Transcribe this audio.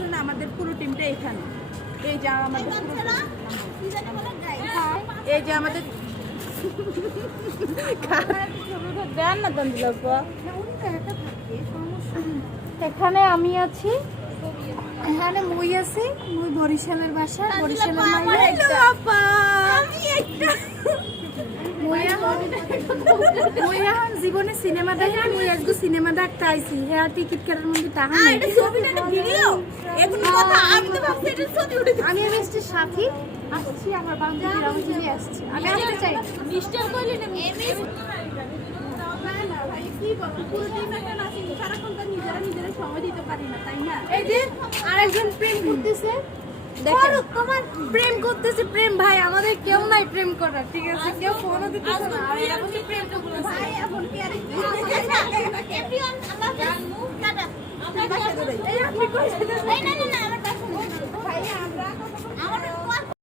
আছে না আমাদের পুরো টিমটা এখানে। এই যে আমাদের এই যে আমাদের দেন না এখানে আমি আছি, এখানে মুই আছি, মুই বরিশালের বাসা, বরিশালের মুই এখন জীবনে সিনেমা দেখি, মুই আজকে সিনেমা দেখতে আইছি, হেয়ার টিকিট কাটার মধ্যে টাকা নেই। আমি মিষ্টির সাথী আসছি, আমার বান্ধবীরা আমাকে নিয়ে আসছে, আমি আসতে চাই। মিস্টার কইলি না কি বলো পুরো টিম একটা নাচি সারাক্ষণ তো নিজেরা সময় দিতে পারি না, তাই না? এই যে আরেকজন প্রেম করতেছে, দেখো তোমার প্রেম করতেছে, প্রেম ভাই আমাদের কেউ নাই প্রেম করার, ঠিক আছে? কেউ ফোনও দিতেছে না, আর এখন প্রেম তো বলেছে ভাই এখন কি আর এভরিওয়ান আল্লাহ জানু টাটা। এই আপনি কই যেতে? না